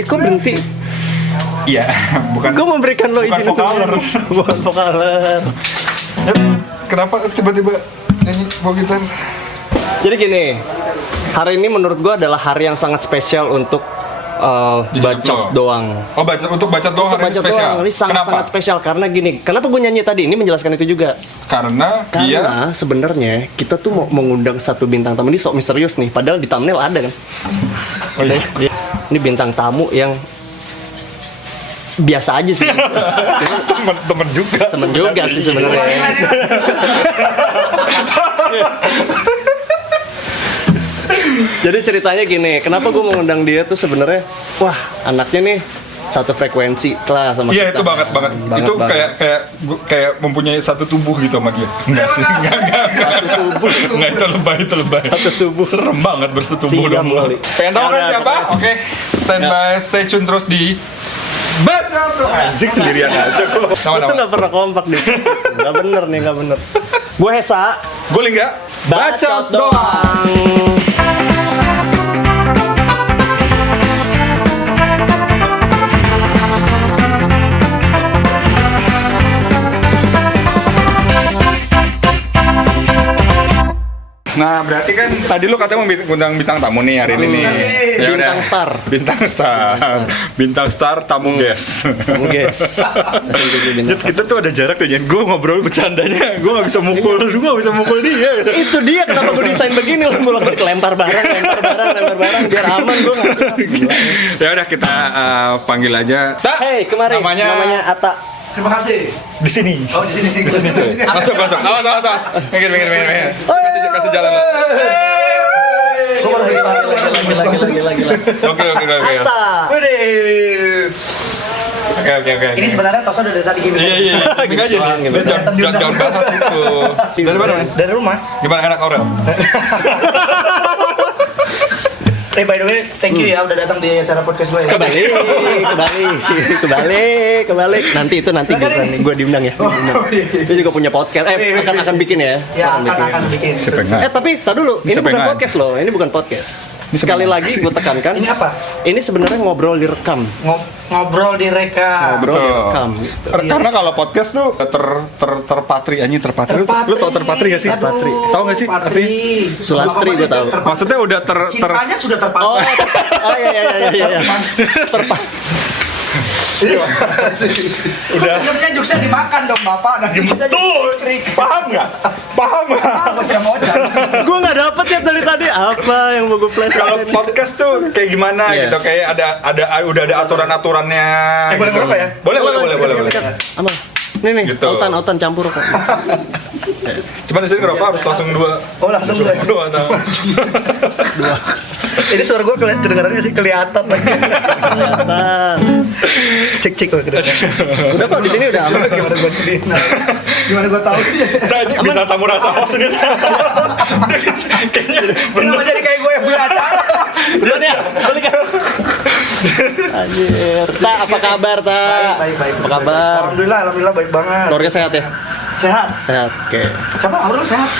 Kok berhenti? Iya, bukan. Gue memberikan lo izin vokaler. Bukan vokaler. Kenapa tiba-tiba nyanyi bawa gitar? Jadi gini, hari ini menurut gue adalah hari yang sangat spesial untuk bacot doang. Oh, untuk bacot doang hari ini spesial. Ini sangat spesial karena gini. Kenapa gue nyanyi tadi? Ini menjelaskan itu juga. Karena dia sebenarnya kita tuh mau mengundang satu bintang tamu. Ini sok misterius nih. Padahal di thumbnail ada kan. Oh iya. Ini bintang tamu yang biasa aja sih. Temen juga sih sebenarnya. Jadi ceritanya gini, kenapa gue mengundang dia tuh sebenarnya, wah anaknya nih satu frekuensi kelas sama iya, kita. itu banget. Itu kayak mempunyai satu tubuh gitu sama dia. Enggak sih, enggak. Satu tubuh. Enggak, itu lebay. Satu tubuh. Serem banget bersetubuh dong. Pengen tahu kan siapa? Oke, stand by, stay tune terus di Bacot Doang. Anjing sendirian aja kok. Itu nggak pernah kompak deh. Nggak bener. Gue Hesa. Gue Lingga. Bacot Doang. Nah, berarti kan tadi lu katanya mau ngundang bintang tamu nih hari ini nih. Ya Bintang udah. star. Bintang star tamu guest. Kamu guys. Kita tuh ada jarak tuh, Jen. Gue ngobrol bercandanya, gue nggak bisa mukul dia. Itu dia kenapa gue desain begini loh, bolak lempar barang biar aman gue nggak. Ya udah kita panggil aja. Hey, kemarin namanya Ata. Terima kasih. Di sini. Oh, di sini. Cuy. Masuk. Awas. Minggir. Kasih jalan. Lagi. Oke. Ata. Widih. Oke. Ini sebenarnya Tosa udah dari tadi gini. Iya. Enggak aja. Jangan bahas itu. Dari mana? Dari rumah. Gimana enak Aurel? By the way, thank you ya udah datang di acara podcast gue ya. Kebalik. Nanti gue diundang ya. Dia juga punya podcast. Akan bikin ya. Ya, akan bikin. Tapi saat dulu, ini bukan podcast loh. Ini bukan podcast. Sekali lagi gue tekankan. Ini apa? Ini sebenarnya ngobrol direkam. Ngobrol direkam. Gitu. Karena kalau podcast tuh terpatri. Lu tau terpatri gak sih? Terpatri. Tahu gak sih artinya? Sulastri gue tahu. Maksudnya udah Cintanya sudah terpatri. Oh iya. Udah. Filmnya jokesnya dimakan dong Bapak. Nah, Betul. Paham nggak? Masih mau Gue nggak dapet ya dari tadi apa yang mau gue flash. Kalau podcast tuh kayak gimana gitu? Kayak udah ada aturan-aturannya. Boleh ngerokok ya? Boleh. Aman. Nih, Gitu. autan campur kok. Cuma di sini ngerokok harus langsung 2. Oh, langsung 2. Ini suara gue kedengarannya sih kelihatan. Cek gue kedengaran. Udah kok di sini udah aman. Gimana gue tahu? Saya ini bintang tamu rasa host ini. Kayaknya Kenapa jadi kayak gue yang punya acara? Duluan ya. Anjir. Ta, apa kabar, Ta? Baik. Apa kabar? Alhamdulillah baik banget. Keluarga sehat ya? Sehat. Oke. Siapa? Aurel sehat.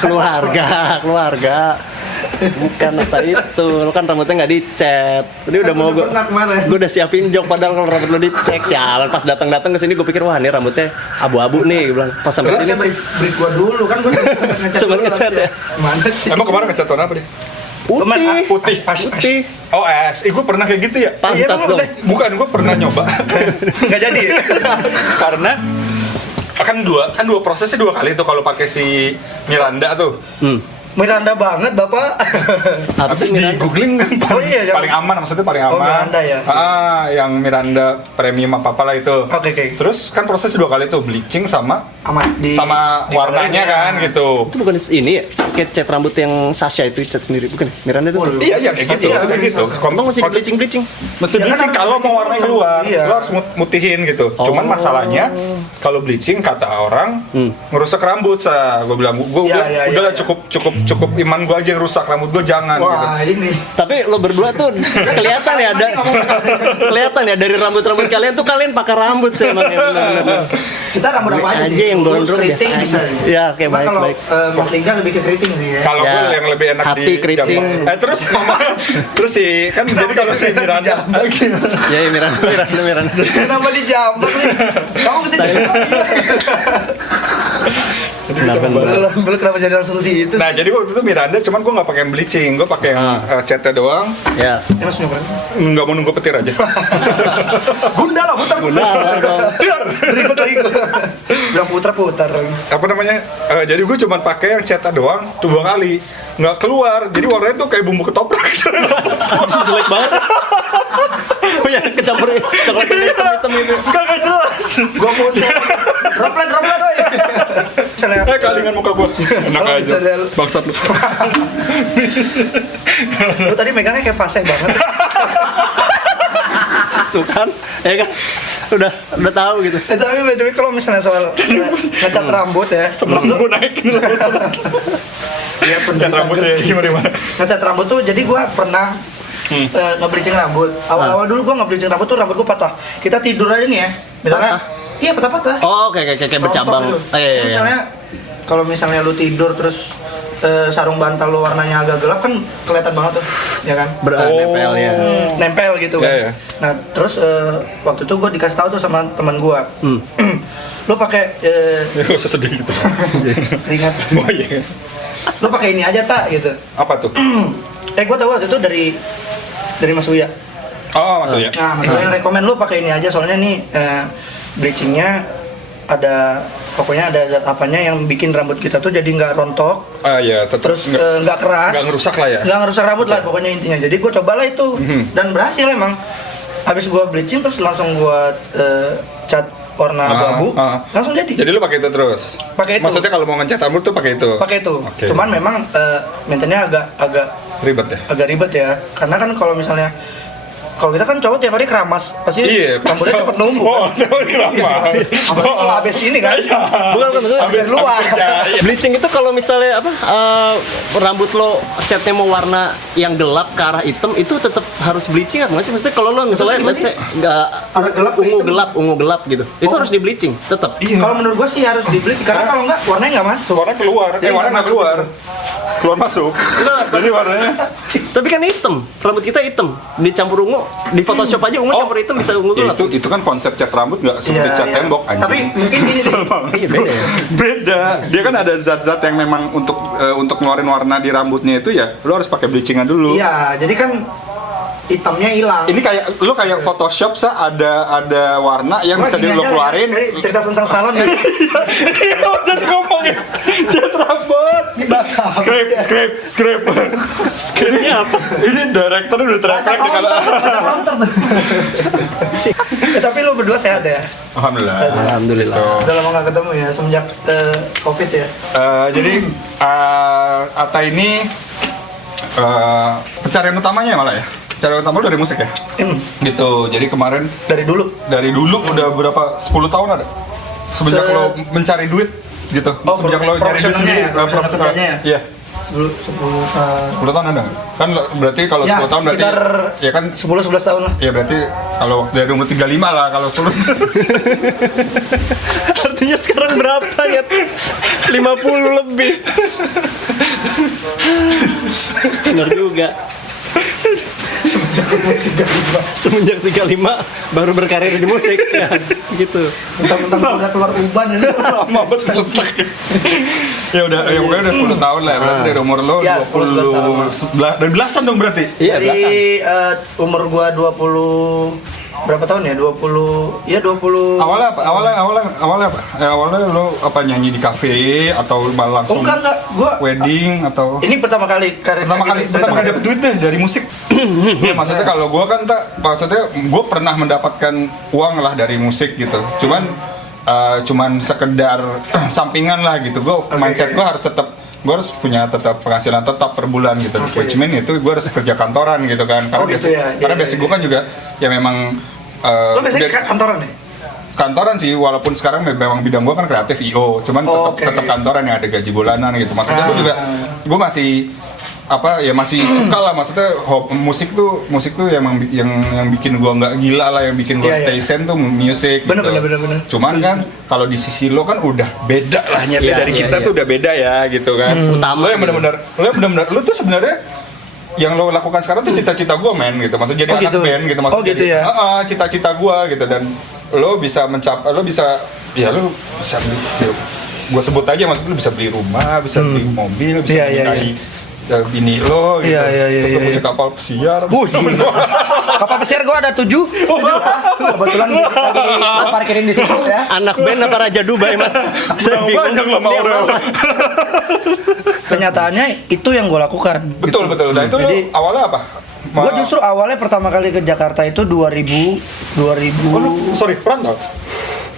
Keluarga. Bukan apa itu, lo kan rambutnya nggak dicet. Tadi udah mau gue udah siapin jok, padahal kalau rambut lo dicek, sialan pas datang ke sini gue pikir wah ini rambutnya abu-abu nih, gue bilang pas sampai sini. Brief gue dulu kan gue sempat ngecat ya. Mana sih? Emang kemarin ngecat warna apa deh? Putih. Oh gue pernah kayak gitu ya? Pantat dong. Bukan, gue pernah nyoba. Nggak jadi. Karena kan dua prosesnya 2 kali tuh kalau pakai si Miranda tuh. Miranda banget Bapak. Habis di googling kan paling aman, maksudnya paling aman. Oh, Miranda ya. Yang Miranda premium apa lah itu. Oke. Terus kan proses 2 kali tuh, bleaching sama warnanya kan gitu. Itu bukan ini ya? Kayak cat rambut yang Sasha itu cat sendiri, bukan? Miranda itu. Iya kayak gitu. Kamu mesti bleaching. Mesti bleaching kalau mau warna keluar. Iya. Lo harus mutihin gitu. Cuman masalahnya kalau bleaching kata orang ngerusak rambut. Gue bilang udahlah cukup iman gue aja yang rusak, rambut gue jangan. Wah gitu. ini. Tapi lo berdua tuh kelihatan ya dari rambut kalian tuh kalian pakai rambut sih emang ya, bener-bener. Kita rambut apa aja sih? yang gondrong biasa keriting bisa. aja. Ya, oke, Cuma baik, kalau baik. Mas Lingga lebih ke keriting sih ya. Kalau Ya, gue yang lebih enak hati di keriting. jambak. terus sih kan jadi kalau si Miranda Ya, Miranda. Kenapa dijambak sih? Kamu mesti Kenapa? Belum kenapa jadi langsung sih itu? Nah, jadi waktu itu Miranda, cuman gue nggak pakai yang bleaching, gue pakai yang catnya doang. Ya. Ya Mas nyobain. Nggak mau nunggu petir aja. Gunda lah putar. Nah, dong. Berikut lagi gua. Bilang putar. Apa namanya? Jadi gue cuman pakai yang catnya doang 2 kali, nggak keluar. Jadi warnanya tuh kayak bumbu ketoprak. Anjing jelek banget. Oh ya, kecampur coklat hitam itu. Gak jelas. Gua mau droplet woy. Misalnya Kalingan muka gue. Enak Kalau aja. misalnya- Bangsat lu. lu tadi megangnya kayak fase banget. Tuh kan, ya kan? Udah tahu gitu. Tapi by the way kalau misalnya soal ngecat rambut ya, Sebelum gue naik. ya Cat rambutnya gimana? ngecat rambut tuh jadi gua pernah nge-bleaching rambut. Awal-awal dulu gua nge-bleaching rambut tuh rambut gua patah. Kita tidur aja nih ya. Misalnya iya patah-patah. Oh, kayak bercabang. Rontok gitu. Iya. Misalnya kalau misalnya lu tidur terus sarung bantal lu warnanya agak gelap kan kelihatan banget tuh, ya kan? Nempel ya. Nempel gitu kan. Iya, iya. Nah, terus waktu itu gue dikasih tahu tuh sama teman gue. Lu pakai Gak usah sedih gitu. ingat. Oh iya. Lu pakai ini aja tak gitu. Apa tuh? Gue tahu waktu itu dari Mas Uya. Oh, maksudnya. Nah, Mas Uya rekomend lu pakai ini aja soalnya nih bleachingnya ada pokoknya ada zat apanya yang bikin rambut kita tuh jadi nggak rontok. Ya, tetap Terus nggak keras, nggak ngerusak lah ya. nggak ngerusak rambut lah pokoknya intinya. Jadi gue cobalah itu dan berhasil emang. Habis gue bleaching terus langsung gue cat warna abu-abu, langsung jadi. Jadi lu pakai itu terus? Pakai itu. Maksudnya kalau mau ngecat rambut tuh pakai itu? Pakai itu. Oke. Cuman memang maintenance agak Ribet ya? agak ribet ya. Karena kan kalau misalnya kalau kita kan cowok tiap hari keramas, pasti Iya, rambutnya cepet numbuh. Oh, keramas. Apalagi kalau habis ini kan. Bukan maksudnya Habis luar. bleaching itu kalau misalnya apa rambut lo catnya mau warna yang gelap ke arah hitam itu tetap harus bleaching apa nggak sih? Maksudnya kalau lo misalnya let's say nggak Arah gelap ke ungu gelap gitu, itu harus di bleaching tetap. Kalau menurut gua sih harus dibeli karena kalau enggak warnanya nggak masuk. Warna keluar, Dia warna nggak nggak keluar. Keluar masuk. Jadi warnanya Tapi kan hitam, rambut kita hitam, dicampur ungu, di Photoshop aja ungu campur hitam bisa ungu gelap. itu kan konsep cat rambut nggak seperti Iya, cat iya. tembok anjing. Tapi mungkin gini deh. Iya, beda ya. Beda. Dia kan ada zat-zat yang memang untuk ngeluarin warna di rambutnya itu ya, lo harus pakai bleachingan dulu. Iya, jadi kan hitamnya hilang. Ini kayak Photoshop ada warna yang Wah, bisa gini lo aja, keluarin. cerita tentang salon ya. Iya, jadi ngomongin cat rambut. Ini bahasa apa? Script. Skripnya apa? Ini director udah teriak-teriak di kalau. Baca tuh. Tapi lo berdua sehat ya? Alhamdulillah. Alhamdulillah. Udah lama gak ketemu ya semenjak Covid ya. Jadi Atta ini pencarian utamanya malah ya. Pencarian utama lu dari musik ya? Gitu. Jadi kemarin Dari dulu. udah berapa 10 tahun ada? Semenjak lo mencari duit gitu. Oh, Semenjak lo nyari duit sendiri. profesional kerjanya ya? Iya. 10 10 tahun ada nggak? Kan berarti kalau 10 tahun berarti sekitar ya kan 10-11 tahun lah. ya berarti kalau dari umur 35 lah kalau 10. Artinya sekarang berapa ya? 50 lebih. Benar juga. Semenjak 35 baru berkarir di musik ya, gitu. Mentang-mentang udah keluar uban ini. Lama banget meletak. Ya udah, ya pokoknya udah 10 tahun lah ya. Berarti dari umur lo Ya, 20 11 dari belasan dong berarti. Iya, belasan. Dari umur gua 20 berapa tahun ya? 20 Awalnya apa? Awalnya apa? Awalnya lo apa nyanyi di kafe atau malah langsung enggak. Gua wedding atau ini pertama kali karir pertama kali dapet duit deh dari musik. Ya maksudnya kalau gue kan maksudnya gue pernah mendapatkan uang lah dari musik gitu. Cuman sekedar sampingan lah gitu. Mindset gue harus punya tetap penghasilan tetap per bulan gitu. Which mean itu gue harus kerja kantoran gitu kan. Karena basic gue kan juga ya memang Lo biasanya kantoran ya? kantoran sih, walaupun sekarang memang bidang gue kan kreatif IO, cuman tetap kantoran yang ada gaji bulanan gitu. Maksudnya gue juga gue masih ya masih suka lah, maksudnya musik tuh yang bikin gua nggak gila lah, yang bikin gua stay sane tuh musik. Bener. Cuman kan kalau di sisi lo kan udah beda lah dari kita tuh udah beda ya gitu kan. Lo yang benar-benar lo tuh sebenarnya yang lo lakukan sekarang tuh cita-cita gua gitu, maksudnya jadi anak band gitu, maksudnya gitu ya? cita-cita gua gitu, dan lo bisa mencapai, lo bisa beli, gua sebut aja, maksudnya lo bisa beli rumah, bisa beli mobil, bisa menikahi bini lo gitu. Terus lo punya kapal pesiar. Kapal pesiar gue ada 7. Kebetulan lagi parkirin di situ ya. Anak band apa Raja Dubai, Mas? Saya bingung. Banyak lah mau. Kenyataannya itu yang gue lakukan. Betul. Nah itu Jadi, lo awalnya apa? Gue justru awalnya pertama kali ke Jakarta itu 2000. Sorry, perantau.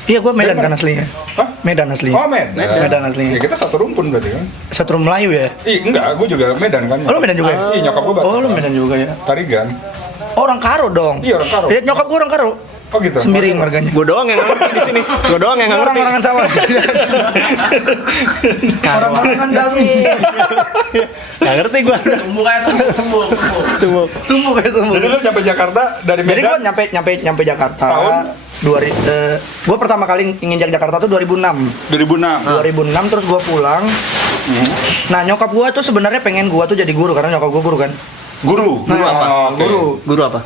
Iya, gue Medan kan aslinya. Hah? Medan aslinya. Oh, Medan. Medan aslinya. Ya kita satu rumpun berarti kan? Satu Melayu ya? Enggak, gue juga Medan kan. Oh, lo Medan juga ya? Iya, nyokap gue Batak. Oh, lo Medan juga ya? Tarigan. Oh, orang Karo dong? Iya, orang Karo. Lihat nyokap gue orang Karo. Oh gitu? Sembiring warganya. Gue doang yang ngerti di sini. Gue doang yang ngerti. Orang-orangan sama. Orang-orangan Dami. Nggak ngerti gue. Tumbuh kayak tumbuh. Jadi lo nyampe Jakarta dari Medan? Jadi gue nyampe Jakarta. Tahun? Gue pertama kali nginjak Jakarta tuh 2006. 2006 terus gue pulang. Nah nyokap gue tuh sebenarnya pengen gue tuh jadi guru karena nyokap gue guru kan. Guru? Guru apa? Okay. Guru apa?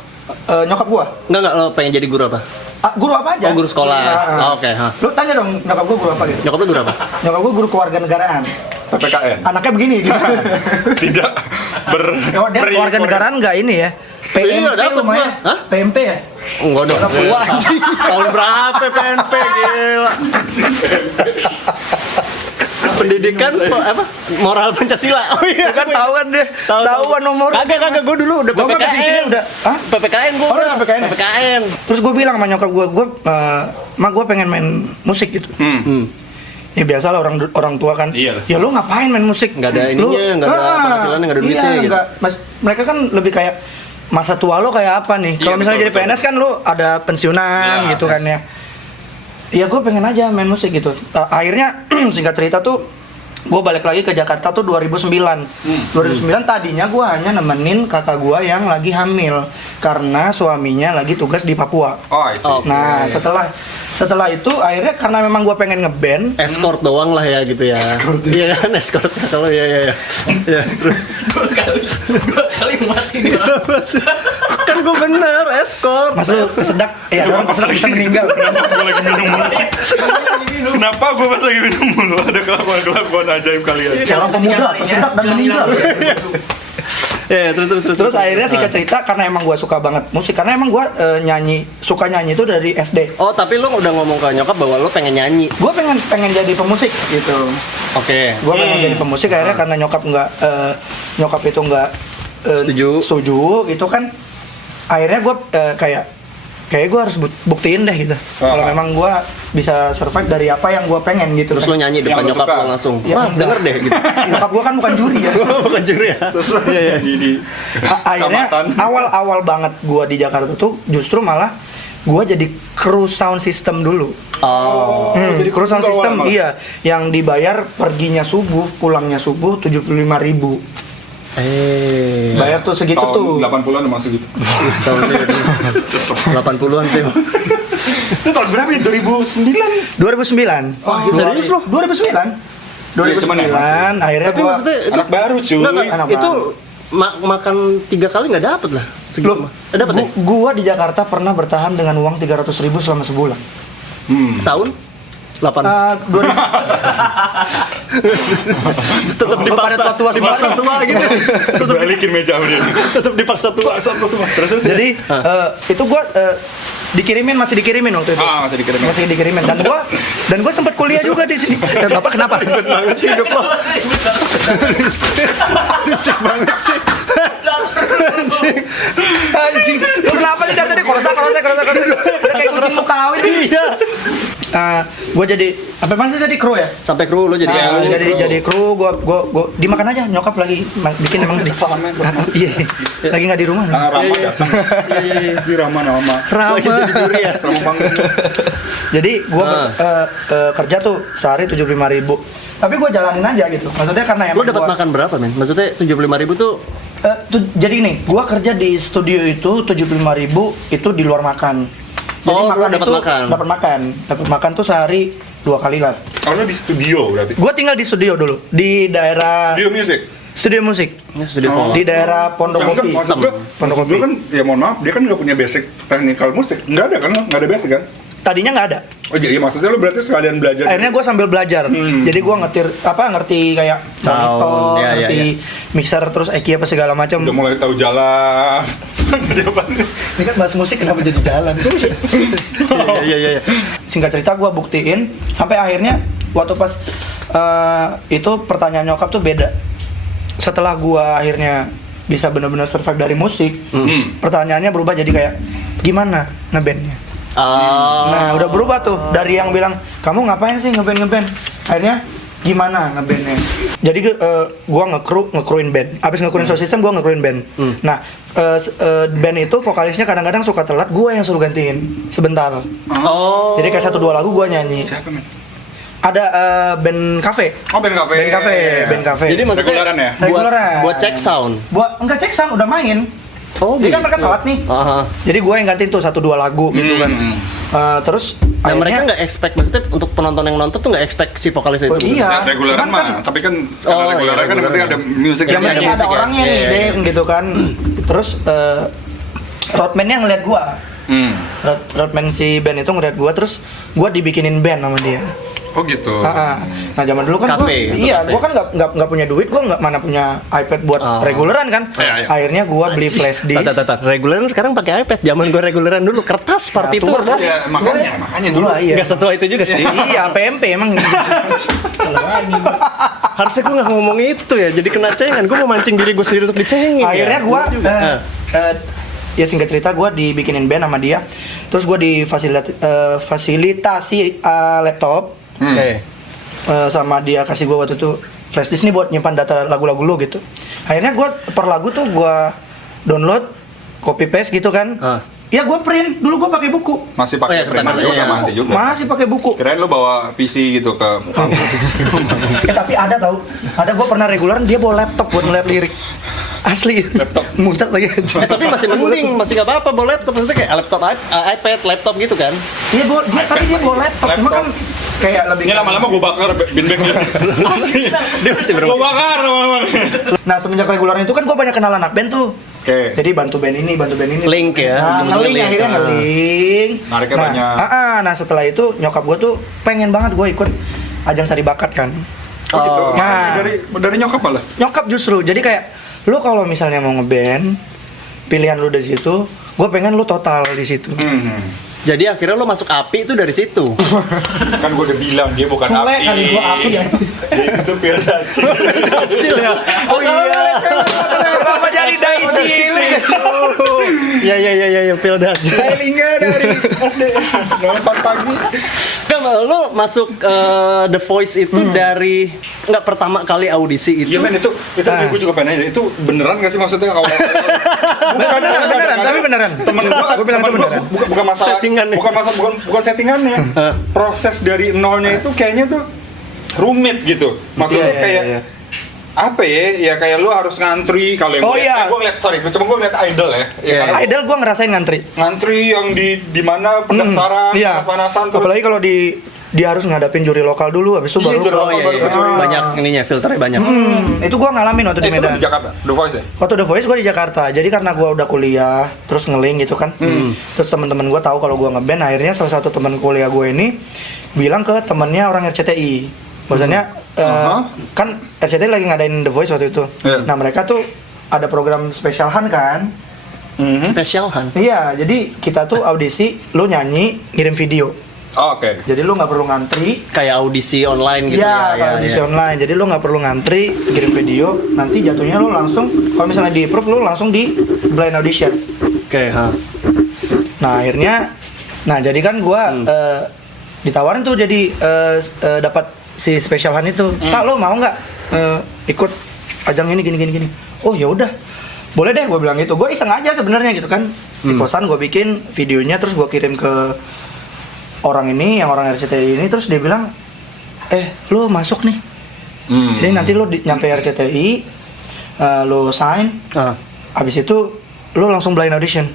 Nyokap gue. Enggak, lo pengen jadi guru apa? Guru apa aja? Oh, guru sekolah. Oke. Lu tanya dong nyokap gue guru apa gitu? Nyokap lo guru apa? Nyokap gue guru kewarganegaraan. PPKN? Anaknya begini gitu. Tidak Dia kewarganegaraan nggak ini ya? PMP Iya, dapet lumayan. gua. Hah? PMP ya? Enggak dong. Wah, anjing. Tahun berapa PNP gila? Pendidikan apa? Moral Pancasila. Oh iya Kan tahu kan dia. Tahuan nomor. Kagak gue dulu udah Gua mah PPKN. posisinya udah. Hah? PPKN gue. Oh, udah PPKN. PPKN. Terus gue bilang sama nyokap gue, gue pengen main musik gitu. Ya biasa lah orang tua kan. Iya. Ya lu ngapain main musik? Nggak ada ininya, nggak ada penghasilannya, nggak ada duitnya gitu. Mereka kan lebih kayak masa tua lo kayak apa nih? Kalau misalnya jadi PNS kan lo ada pensiunan gitu kan ya. Iya gue pengen aja main musik gitu. Akhirnya singkat cerita tuh gue balik lagi ke Jakarta tuh 2009. 2009 tadinya gue hanya nemenin kakak gue yang lagi hamil karena suaminya lagi tugas di Papua. Oh, I see. Nah setelah itu akhirnya karena memang gue pengen ngeband. Escort doang lah ya gitu ya. Iya kan escort kalau ya. Ya terus dua kali mati dia. kan gue bener escort. Mas lu kesedak, ya ada orang kesedak bisa meninggal. Kenapa gue lagi minum mulu sih? Kenapa gue pas lagi minum mulu? Ada kelakuan ajaib kalian. Seorang pemuda kesedak dan meninggal. Ya terus Akhirnya singkat cerita karena emang gue suka banget musik, karena emang gue suka nyanyi itu dari SD. Oh tapi lo udah ngomong ke nyokap bahwa lo pengen nyanyi. Gue pengen jadi pemusik gitu. Oke. Gue pengen jadi pemusik, akhirnya karena nyokap itu nggak setuju gitu kan. Akhirnya gue kayak gue harus buktiin deh gitu. Kalau memang gue bisa survive dari apa yang gue pengen gitu. Terus lo nyanyi depan Yang lo nyokap suka. lo langsung. Ya, Wah denger deh gitu. Nyokap gue kan bukan juri ya. Bukan juri ya. Iya. Di Akhirnya kecamatan. awal banget gue di Jakarta tuh justru malah gue jadi kru sound system dulu. Oh. jadi Kru sound kru system awal, iya, yang dibayar perginya subuh, pulangnya subuh 75.000. Bayar tuh segitu tuh. tahun 80-an masih gitu. Tahun 80-an sih. Itu tahun berapa ya? 2009? 2009. Wah, serius loh? 2009. 2009 cuman ya masih. akhirnya Tapi gua maksudnya itu Anak baru cuy. Enggak, Anak itu baru. makan 3 kali nggak dapet lah. Segitu Loh, mah. Dapat ya? gua di Jakarta pernah bertahan dengan uang 300.000 selama sebulan. Tahun? 8. 2000 Tetap dipaksa tua semua. dipaksa tua gitu. Balikin meja dia. Tetap dipaksa tua. Satu semua. Terus. Jadi itu gua masih dikirimin waktu itu. Masih dikirimin. Masih dikirimin dan gua sempat kuliah juga di sini. Bapak kenapa? Ribet banget sih hidup lo. Risik banget sih. Anjing. Lu kenapa sih dari tadi korosa. Udah kayak kucing mau kawin. Iya. Gue jadi apa mana sih tadi kru ya? Sampai kru lo jadi Jadi kru, gue dimakan aja, nyokap lagi bikin emang tadi. Kesalahan Iya, lagi nggak di rumah. Rama datang. Di Rama nama. lagi jadi juri ya. Rama panggung. Jadi gue kerja tuh sehari 75.000. Tapi gue jalanin aja gitu. Maksudnya karena Lu emang dapat gua, makan berapa, men? Maksudnya 75.000 tuh jadi nih, gue kerja di studio itu 75.000 itu di luar makan. Jadi Oh, lu makan dapat itu makan. dapat makan tuh sehari 2 kali lah. Kalau di studio berarti. Gue tinggal di studio dulu di daerah Studio musik. studio musik studio Oh. di daerah Pondok Kopi. Maksud Pondok gue Kopi. kan, ya mohon maaf, dia kan nggak punya basic technical musik. Nggak ada kan, nggak ada basic kan? Tadinya nggak ada. Oh jadi maksudnya lu berarti sekalian belajar. Akhirnya gue sambil belajar. Jadi gue ngerti kayak monitor, ya, ngerti mixer, terus EQ apa segala macam. Udah mulai tahu jalan. Jadi apa sih? Ini kan bahas musik kenapa jadi jalan? Iya. Singkat cerita gue buktiin sampai akhirnya waktu pas itu pertanyaan nyokap tuh beda. Setelah gue akhirnya bisa benar-benar survive dari musik, pertanyaannya berubah jadi kayak gimana ngebandnya? Nah udah berubah tuh dari yang bilang kamu ngapain sih ngeband, akhirnya gimana ngebandnya. Jadi gue ngekruin band. Abis ngekruin sound system gue ngekruin band. Nah band itu vokalisnya kadang-kadang suka telat, gue yang suruh gantiin sebentar. Oh. Jadi kayak 1-2 lagu gue nyanyi. Siapa men? Ada band cafe. Oh band cafe. Band cafe. Jadi maksudnya Reguleran ya? Reguleran. buat cek sound. Enggak cek sound udah main. Oh, Jadi kan mereka telat nih. Aha. Jadi gue yang gantiin tuh 1-2 lagu gitu kan. Terus Nah, mereka akhirnya nggak expect, maksudnya untuk penonton yang nonton tuh nggak expect si vokalisnya itu. iya. Ya, reguleran Cuman mah, kan- tapi kan Oh, kalau reguleran iya, kan yang penting reguleran. ada musik yang ada penting ada musik ya? orangnya Iya, nih, iya, Deng, gitu kan. Terus roadman-nya ngeliat gua. Roadman si band itu ngeliat gua, terus gua dibikinin band sama dia. Oh gitu. Nah zaman dulu kan Cafe, untuk iya cafe. gua kan nggak punya duit, gua nggak mana punya iPad buat reguleran kan. Iya, iya. Akhirnya gua beli flash disk. Reguleran sekarang pakai iPad. Zaman gue reguleran dulu kertas partitur, tua, Bos. Ya, makanya dulu. Gua, iya. Nggak setua itu juga sih. Iya, PMP emang. Harusnya gue nggak ngomong itu ya. Jadi kena cengan. Gue mau mancing diri gue sendiri untuk dicengin. Akhirnya ya. gua Bener juga. ya singkat cerita gua dibikinin band sama dia. Terus gua fasilitasi laptop. Oke. Sama dia kasih gua waktu itu flash disk nih buat nyimpan data lagu-lagu lu gitu. Akhirnya gua per lagu tuh gua download, copy paste gitu kan. Ya gua print, dulu gua pakai buku. Masih Oh, pakai iya, printer kertas, juga iya. masih juga. Masih pakai buku. Kirain lu bawa PC gitu ke Tapi ada tau, ada gua pernah reguleran dia bawa laptop buat ngeliat lirik. Asli. Laptop. Muncrat lagi aja. Tapi masih mending, masih nggak apa-apa bawa laptop. Maksudnya kayak laptop, iPad, laptop gitu kan. Iya, tapi dia bawa laptop. Cuma kan kayak lebih Ini lama-lama gue bakar bin bagnya. Asli. Dia masih Gue bermaksud. bakar lama-lama. Nah semenjak reguleran itu kan gue banyak kenal anak band tuh. Oke. Jadi bantu band ini. Link ya, Nah, ujung-ujungnya nge-link link. akhirnya nge-link. Nariknya Nah, banyak. nah setelah itu nyokap gue tuh pengen banget gue ikut ajang cari bakat kan. Oh gitu. Nah. Dari nyokap malah. Nyokap justru. Jadi kayak lu kalau misalnya mau ngeband, pilihan lu dari situ, gue pengen lu total di situ. Jadi akhirnya lo masuk API itu dari situ. Kan gue udah bilang dia bukan Sule api. kali gua api ya. Dia itu pil daci. Kecil ya. Oh iya. Kenapa jadi dai cilik? Iya, Phil Daja. Lingga dari SD. Nonton pagi. Kan lo masuk The Voice itu dari nggak pertama kali audisi itu. Iya men itu gue juga pengen nanya itu beneran gak sih maksudnya kalau Beneran, tapi beneran. temen Gua bilang itu beneran. bukan masalah Settingannya. bukan settingannya proses dari nolnya itu kayaknya tuh rumit gitu maksudnya Iya, kayak iya. apa ya kayak lu harus ngantri kalau yang Oh, iya. gue ngeliat cuma gue ngeliat idol ya karena Idol gue ngerasain ngantri. ngantri yang di mana pendaftaran Iya. panasan terus Apalagi kalau dia harus ngadapin juri lokal dulu, habis itu Iya, baru juri ke- lokal. Oh iya. Banyak ininya, filternya banyak. Itu gua ngalamin waktu di itu Medan. di Jakarta The Voice ya Waktu The Voice gua di Jakarta. Jadi karena gua udah kuliah, terus ngeling gitu kan. Terus teman-teman gua tahu kalau gua ngeband, akhirnya salah satu teman kuliah gua ini bilang ke temennya orang RCTI. Maksudnya kan RCTI lagi ngadain The Voice waktu itu. Iya. Nah, mereka tuh ada program spesialan kan. Spesial Han. Iya, jadi kita tuh audisi, lu nyanyi, ngirim video. Oh, oke Jadi lu nggak perlu ngantri. Kayak audisi online gitu Iya, ya. kalau audisi iya. online. Jadi lu nggak perlu ngantri, kirim video, nanti jatuhnya lu langsung, kalau misalnya di approve lu langsung di blind audition. Oke, ha. Nah akhirnya, jadi kan gua ditawarin tuh jadi dapat si special hand itu. Tak lo mau nggak ikut ajang ini gini. Oh ya udah, boleh deh gue bilang gitu. Gue iseng aja sebenarnya gitu kan. Di kosan gue bikin videonya terus gue kirim ke orang ini, yang orang RCTI ini, terus dia bilang, lo masuk nih Jadi nanti lo nyampe RCTI, lo sign, habis itu lo langsung blind audition.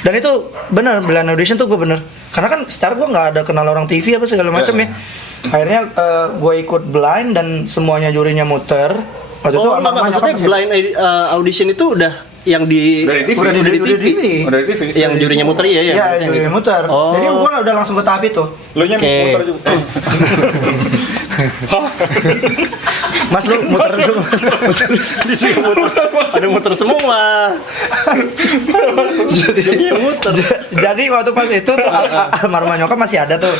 Dan itu bener, blind audition tuh gue bener. Karena kan secara gue nggak ada kenal orang TV apa segala macam ya. Akhirnya gue ikut blind dan semuanya jurinya muter. Waktu itu maksudnya blind audition itu udah yang di Udah di TV. Udah di TV. Udah di TV. Yang jurinya muter ya. Iya, jurinya muter. Oh. Jadi gue udah langsung ke tahap itu. Lo nya Oke. muter juga. Mas lu muter dulu. Di sini muter. Ada muter semua. Jadi waktu pas itu tuh, almarhumah nyokap masih ada tuh.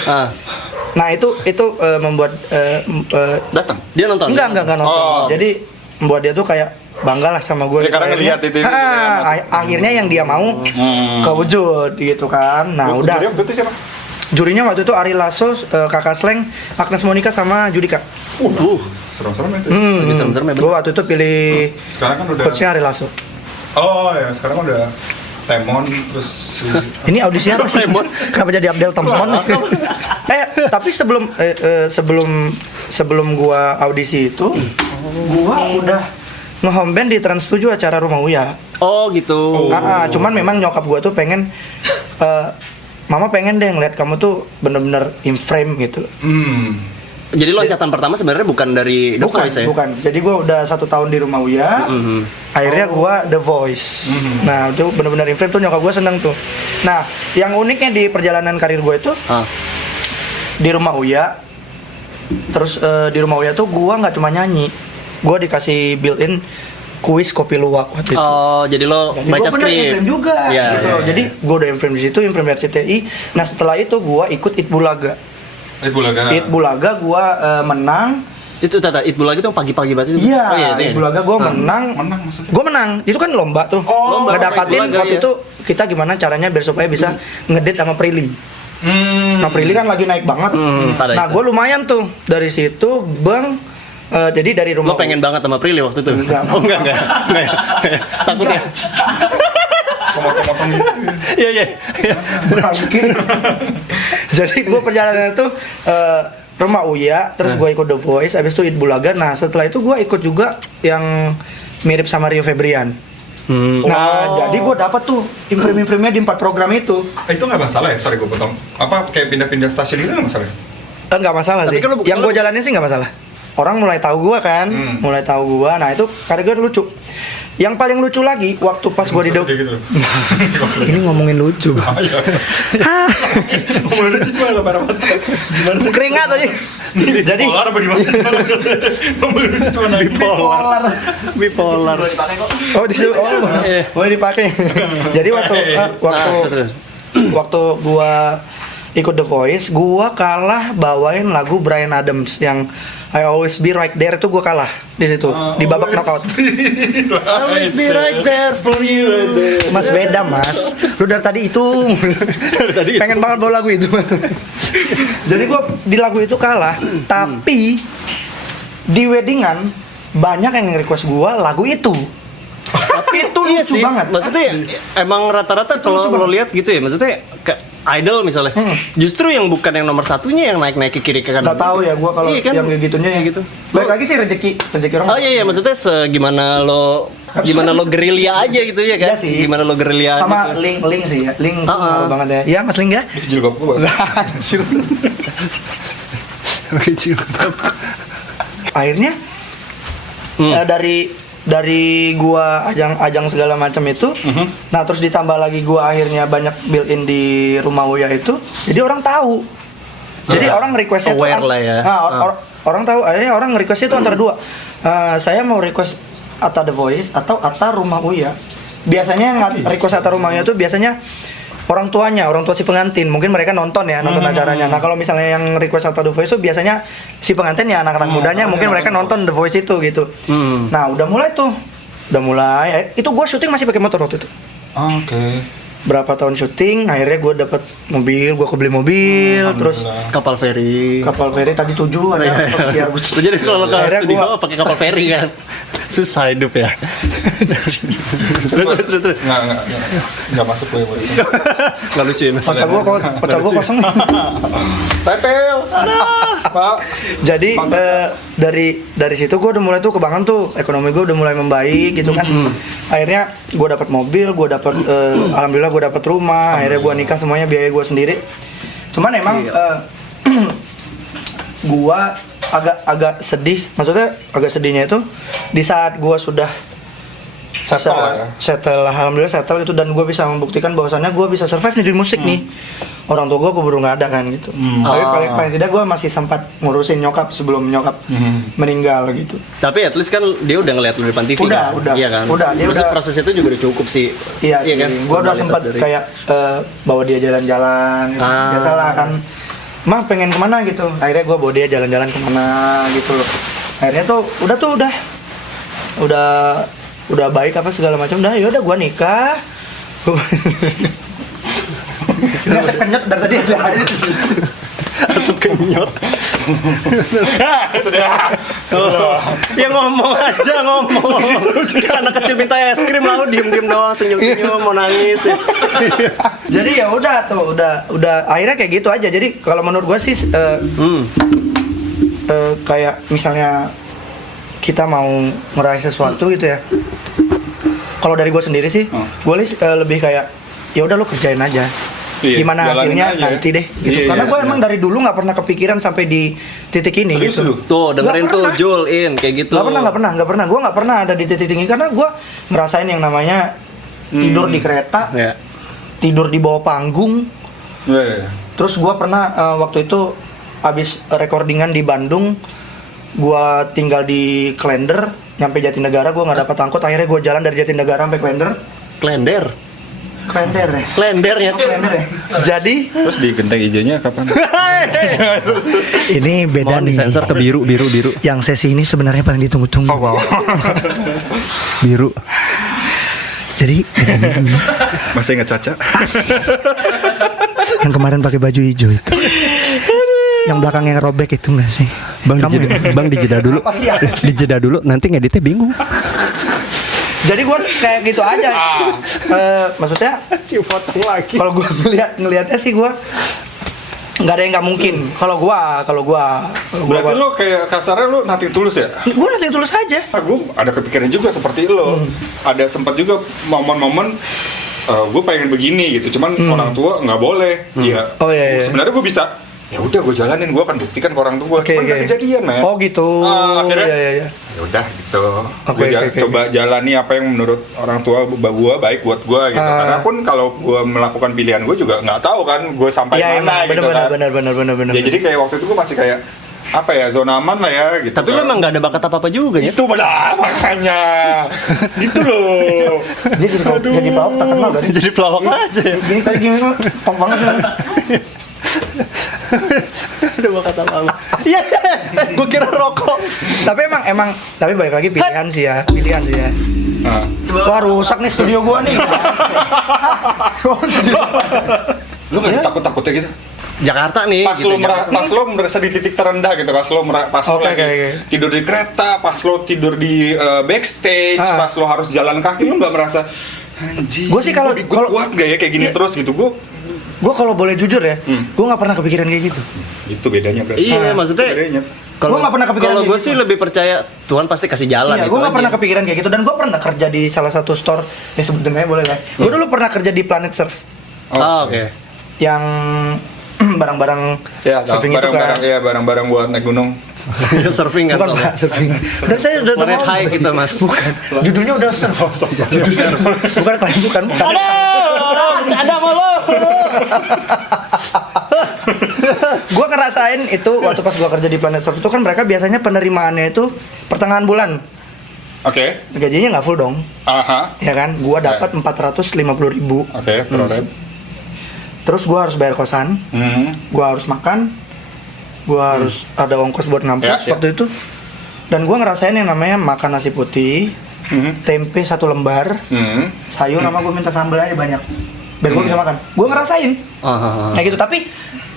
Nah itu membuat Datang. Dia nonton. enggak nonton. Oh. Jadi membuat dia tuh kayak bangga lah sama gue. Ya, karena ngelihat di TV, akhirnya yang dia mau kewujud gitu kan. Nah udah. Jadi waktu itu siapa? Jurinya waktu itu Ari Lasso, Kakak Sleng, Agnes Monica sama Judika. Serem-serem itu. Lebih serem-serem ya, Gue waktu itu pilih Sekarang kan udah. coachnya Ari Lasso. Oh ya, sekarang udah Temon terus Ini audisi apa sih? Kenapa jadi Abdel Temon? Tapi sebelum gua audisi itu, gua udah nge-home band di Trans 7 acara Rumah Uya. Oh gitu. Cuman memang nyokap gua tuh pengen Mama pengen deh ngeliat kamu tuh bener-bener in frame gitu. Jadi loncatan pertama sebenarnya bukan dari The Voice ya? Bukan. Jadi gue udah 1 tahun di Rumah Uya. Akhirnya gue The Voice. Nah itu bener-bener in frame tuh nyokap gue seneng tuh. Nah yang uniknya di perjalanan karir gue itu di Rumah Uya. Terus di Rumah Uya tuh gue nggak cuma nyanyi. Gue dikasih built-in kuis kopi luwak waktu itu. Oh, jadi lo Jadi baca gue bener skrip. in-frame juga gitu loh. Jadi gue udah in-frame di situ, in-frame RCTI. Nah setelah itu gue ikut Itbulaga. Itbulaga gue menang. Itu tata Itbulaga itu pagi-pagi banget itu. Iya, Oh, iya itu ya? Itbulaga gue menang. menang maksudnya. Gue menang. Itu kan lomba tuh. Lomba Ngedapatin Itbulaga, waktu iya. itu kita gimana caranya biar supaya bisa ngedate sama Prilly. Nah Prilly kan lagi naik banget. pada Nah itu. gue lumayan tuh dari situ bang. Jadi dari rumah Lo pengen banget sama Prilly waktu itu? Enggak. Oh enggak. Takut ya? Motong-motong gitu. Iya. Bangke. Jadi gue perjalanan itu Rumah Uya, terus gue ikut The Voice, abis itu Itbulaga. Nah setelah itu gue ikut juga yang mirip sama Rio Febrian. Nah jadi gue dapat tuh imprime-imprimenya di 4 program itu. Itu nggak masalah ya? Sorry gue potong. Apa kayak pindah-pindah stasiun itu nggak masalah? Enggak masalah Tapi sih. kan lu- Yang gue jalanin sih nggak masalah. Orang mulai tahu gue kan, mulai tahu gue. Nah itu karena gue lucu. Yang paling lucu lagi waktu pas gue di gitu. ini ngomongin lucu. Ngomongin lucu cuma lebaran. Gimana sih? Keringat aja. Jadi Polar apa gimana sih? Ngomongin lucu cuma naik bipolar. Bipolar. Oh disuruh. Boleh dipakai. Jadi Terus. waktu gua ikut The Voice, gua kalah bawain lagu Bryan Adams yang I Always Be Right There itu gua kalah di situ di babak knockout. Always be right there for you. Mas beda mas, lu dari tadi itu pengen banget bawa lagu itu. Jadi gua di lagu itu kalah, tapi di weddingan banyak yang request gua lagu itu. Tapi itu Iya lucu sih, banget. maksudnya emang rata-rata kalau lo lihat gitu ya, maksudnya ke idol misalnya, justru yang bukan yang nomor satunya yang naik-naik ke kiri ke kanan. Nggak tahu ya gua kalau Iya kan? yang kayak gitunya ya gitu. Baik lagi sih rezeki orang. Oh iya, maksudnya gimana lo gerilya aja gitu ya kan? Iya sih. Gimana lo gerilya Sama gitu. link sih ya. Link tuh Ah. ngaruh banget ya. Iya Mas Link ya? Jilbab gue bos. Anjir. Akhirnya dari gua ajang segala macam itu, nah terus ditambah lagi gua akhirnya banyak built-in di Rumah Uya itu, jadi orang tahu. Jadi orang requestnya tuh Aware lah ya. Orang tahu, akhirnya orang requestnya itu antara dua. Saya mau request Atta The Voice atau Atta Rumah Uya. Biasanya yang request Atta Rumah Uya itu biasanya orang tua si pengantin, mungkin mereka nonton acaranya. Nah kalau misalnya yang request Atta The Voice itu biasanya si pengantin ya anak-anak mudanya, mungkin mereka nonton The Voice itu gitu. Nah udah mulai. Itu gue syuting masih pakai motor waktu itu. Oke. Berapa tahun syuting, akhirnya gue dapet mobil, gue kebeli mobil, terus Kapal feri. kapal feri tadi 7 ada siar gue. Jadi kalau lo ke Akhirnya studio gua- pakai kapal feri kan, susah hidup ya. terus. Nggak masuk gue barusan. Nggak lucu ya mas. Kocak gue kosong. Tepel. Pak. Jadi dari situ gue udah mulai tuh kebangun tuh, ekonomi gue udah mulai membaik gitu kan. Akhirnya gue dapat mobil, gue dapat alhamdulillah gue dapat rumah, akhirnya gue nikah semuanya biaya gue sendiri. Cuman emang gue agak sedih, maksudnya agak sedihnya itu di saat gue sudah settle, alhamdulillah settle itu, dan gue bisa membuktikan bahwasannya gue bisa survive nih di musik nih. Orang tua gue keburu nggak ada kan gitu. Tapi paling tidak gue masih sempat ngurusin nyokap sebelum nyokap meninggal gitu. Tapi at least kan dia udah ngeliat lu di depan TV Udah, kan? udah. Iya kan? Udah, dia udah. Proses itu juga udah cukup sih. Iya sih, kan? gue udah sempat kayak bawa dia jalan-jalan gitu. Biasalah kan, mah pengen kemana gitu. Akhirnya gue bawa dia jalan-jalan kemana gitu loh. Akhirnya tuh udah baik apa segala macam. Udah yaudah gue nikah. Nggak sekenyot dari tadi ada di situ. Asap kenyot. Itu dia. Ya ngomong aja ngomong. Anak kecil minta es krim lalu diem-diem doang, senyum-senyum mau nangis ya. Jadi ya udah tuh, udah akhirnya kayak gitu aja. Jadi kalau menurut gue sih kayak misalnya kita mau meraih sesuatu gitu ya. Kalau dari gue sendiri sih, gue lebih kayak ya udah lu kerjain aja. Iya, Gimana hasilnya aja. nanti deh gitu. Iya, Karena gue iya. emang dari dulu nggak pernah kepikiran sampai di titik ini. Serius gitu. lu? Tuh dengerin Nggak tuh pernah. Jul In kayak gitu. Nggak pernah. Gue nggak pernah ada di titik ini karena gue ngerasain yang namanya tidur di kereta, Ya. tidur di bawah panggung. Iya. Terus gue pernah waktu itu abis recordingan di Bandung, gue tinggal di Klender, nyampe Jatinegara gue nggak dapat angkot, akhirnya gue jalan dari Jatinegara sampai Klender. Klender. Klender ya. Klendernya. Klender ya. Jadi Terus di genteng hijaunya kapan? ini beda Mohon nih. disensor ke biru. Yang sesi ini sebenarnya paling ditunggu-tunggu. Biru. Jadi Masih inget Caca? yang kemarin pakai baju hijau itu. Yang belakangnya robek itu enggak sih? Bang Kamu dijeda, ya? Bang dijeda dulu. Apa sih ya? Dijeda dulu, nanti ngeditnya bingung. Jadi gue kayak gitu aja. Maksudnya Dipotong lagi. kalau gue ngelihatnya sih gue nggak ada yang nggak mungkin. Kalau gua Berarti lu kayak kasarnya lu nating tulus ya? gue nanti tulus aja. Gue ada kepikiran juga seperti lo. Ada sempat juga momen-momen gue pengen begini gitu, cuman orang tua nggak boleh. Iya. Oh, iya. Sebenarnya gue bisa. Ya udah gue jalanin, gue akan buktikan ke orang tua. Oke, Cuman nggak oke. kejadian, men. Oh gitu. Akhirnya Iya. ya udah gitu. Oke, Gue oke. coba jalani apa yang menurut orang tua gue baik buat gue gitu. Karena pun kalau gue melakukan pilihan gue juga nggak tahu kan gue sampai Iya, mana gitu kan. benar. Ya jadi kayak waktu itu gue masih kayak apa ya, zona aman lah ya gitu. Tapi lu kan. emang nggak ada bakat apa-apa juga ya? Itu benar makanya. Gitu loh. Dia jadi pelawak tak kenal dari. Jadi pelawak aja ya. Gini tadi gini mah pang banget kan. Ada bakat apa-apa. Iya, gue kira rokok. Tapi emang tapi balik lagi pilihan sih ya. Nah. Wah rusak nih studio gua nih. Lu nggak takut-takutnya gitu? Jakarta nih. Pas gitu, lo merasa di titik terendah gitu, pas lo Oke, lagi oke. tidur di kereta, pas lo tidur di backstage, pas lo harus jalan kaki, lo nggak merasa anjing. Gua sih kalau- gue kuat gak ya kayak gini Iya. terus gitu. Gue kalau boleh jujur ya, gue nggak pernah kepikiran kayak gitu. Itu bedanya berarti. Iya, maksudnya Itu bedanya. kalau Gua nggak pernah kepikiran kalau kayak gue gitu. sih lebih percaya Tuhan pasti kasih jalan Iya, itu gue nggak aja. pernah kepikiran kayak gitu, dan gue pernah kerja di salah satu store, ya sebetulnya boleh lah. Gue dulu pernah kerja di Planet Surf Oh, oke. yang barang-barang Ya, surfing itu kan. barang-barang buat naik gunung. Surfing kan. Bukan Tom, Pak, ya? surfing. Dan saya udah Planet ngomong high tadi. gitu, Mas. Bukan. Judulnya udah surf. Bukan. Ada sama lo. Gue ngerasain itu waktu pas gue kerja di Planet Surf itu kan mereka biasanya penerimaannya itu pertengahan bulan. Oke. Gajinya nggak full dong, Aha. ya kan? Gue dapat 450.000. Oke, proret. Terus gue harus bayar kosan, gue harus makan, gue harus ada ongkos buat ngampus Ya, ya. waktu itu. Dan gue ngerasain yang namanya makan nasi putih, tempe 1 lembar, sayur, sama gue minta sambal aja banyak, biar gue bisa makan. Gue ngerasain kayak gitu. Tapi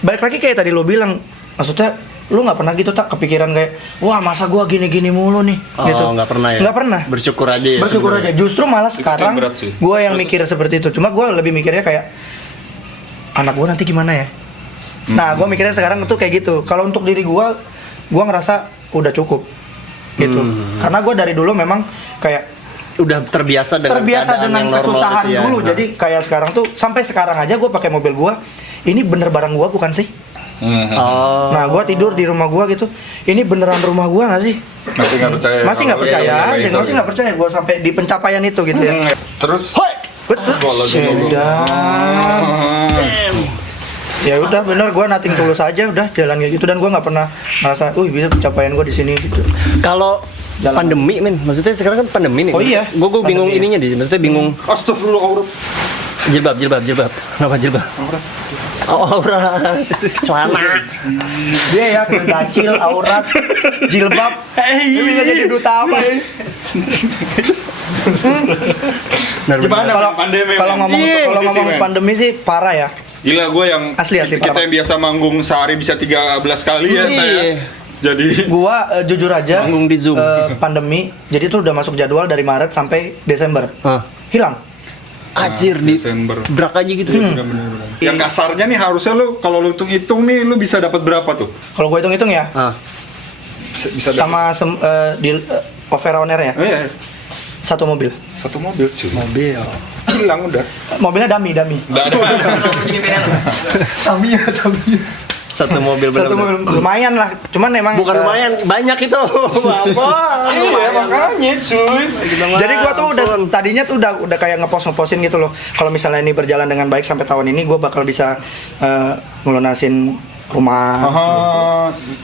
balik lagi kayak tadi lo bilang, maksudnya lu nggak pernah gitu tak kepikiran kayak wah masa gue gini-gini mulu nih gitu. Nggak pernah ya. Nggak pernah. Bersyukur aja ya. Bersyukur aja. sebenarnya. Justru malah Itu sekarang yang berat sih. gue yang mikir seperti itu. Cuma gue lebih mikirnya kayak anak gue nanti gimana ya? Nah, gue mikirnya sekarang tuh kayak gitu. Kalau untuk diri gue ngerasa udah cukup gitu. Karena gue dari dulu memang kayak Udah terbiasa dengan keadaan yang normal kesusahan gitu ya. dulu. Jadi kayak sekarang tuh sampai sekarang aja gue pakai mobil gue. Ini bener barang gue bukan sih? Oh. Nah, gue tidur di rumah gue gitu. Ini beneran rumah gue nggak sih? Masih nggak percaya. Masih nggak kalau percaya, bisa mencapai itu, masih nggak percaya gue sampai di pencapaian itu gitu ya. Terus Kalau dulu. Ya udah bener gue nating tulus aja udah jalan kayak gitu dan gue nggak pernah merasa, bisa pencapaian gue di sini gitu. Kalau Jalan. pandemi, men, maksudnya sekarang kan pandemi nih. Oh iya, Gue bingung pandemi. ininya di, maksudnya bingung. Astagfirullah. Jilbab. Kenapa jilbab? Aurat. Celana. Dia ya kecil, aurat, jilbab. Dia bisa jadi duta apa ya? Gimana Kalau pandemi? kalau ngomong pandemi sih parah ya. Gila, gue yang Asli, kita parah. yang biasa manggung sehari bisa 13 kali ya Iya. saya. Jadi Gua jujur aja Manggung di Zoom. pandemi, jadi tuh udah masuk jadwal dari Maret sampai Desember. Hah. Hilang. Ajir di Desember. brak aja gitu. Bener-bener. Yang kasarnya nih harusnya lu kalau lu hitung nih lu bisa dapat berapa tuh? Kalau gue hitung-hitung ya, Ah. Bisa dapat. sama di over owner ya, Oh iya, satu mobil. satu mobil cuy. Mobil. Hilang udah. Mobilnya dami. Enggak ada. Jadi pengen. Tamiya. Satu mobil Satu bener-bener. mobil lumayan lah. Cuman emang Bukan lumayan, banyak itu. Apa? Iya makanya cuy. Jadi gua tuh udah tadinya tuh udah kayak ngepost-ngepostin gitu loh. Kalau misalnya ini berjalan dengan baik sampai tahun ini gua bakal bisa ngelunasin rumah.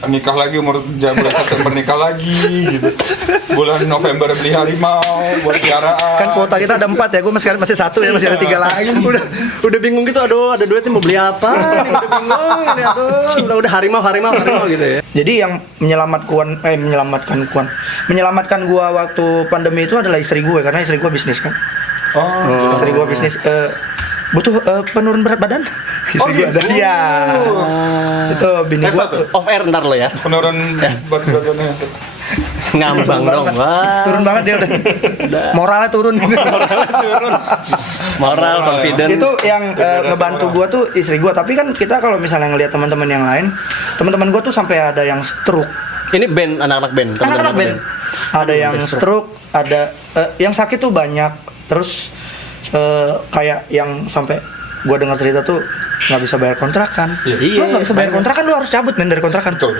Nikah lagi bulan September nikah lagi gitu. Bulan November beli harimau buat piaraan. Kan kuota kita ada 4 ya, gue masih 1 ya, masih ada 3 lagi. Udah bingung gitu, aduh ada duitnya mau beli apa nih, udah bingung ini, aduh udah harimau gitu ya. Jadi yang menyelamatkan gua waktu pandemi itu adalah istri gue, karena istri gue bisnis kan. Istri gue bisnis butuh penurun berat badan. Istri gua ada. Iya. Itu bini gua tuh. Off air ntar lo ya. Penurun buat badannya. Ngambang dong. Wah. Turun banget dia udah. Moralnya turun. Moral, confident. Itu yang ngebantu gua tuh istri gua, tapi kan kita kalau misalnya ngelihat teman-teman yang lain, teman-teman gua tuh sampai ada yang stroke. Ini band, anak-anak band. teman-teman Anak-anak band. Ada yang stroke, ada yang sakit tuh banyak. Terus kayak yang sampai gua dengar cerita tuh nggak bisa bayar kontrakan. Iya. Lu nggak bisa bayar kontrakan, lu harus cabut men dari kontrakan. Betul.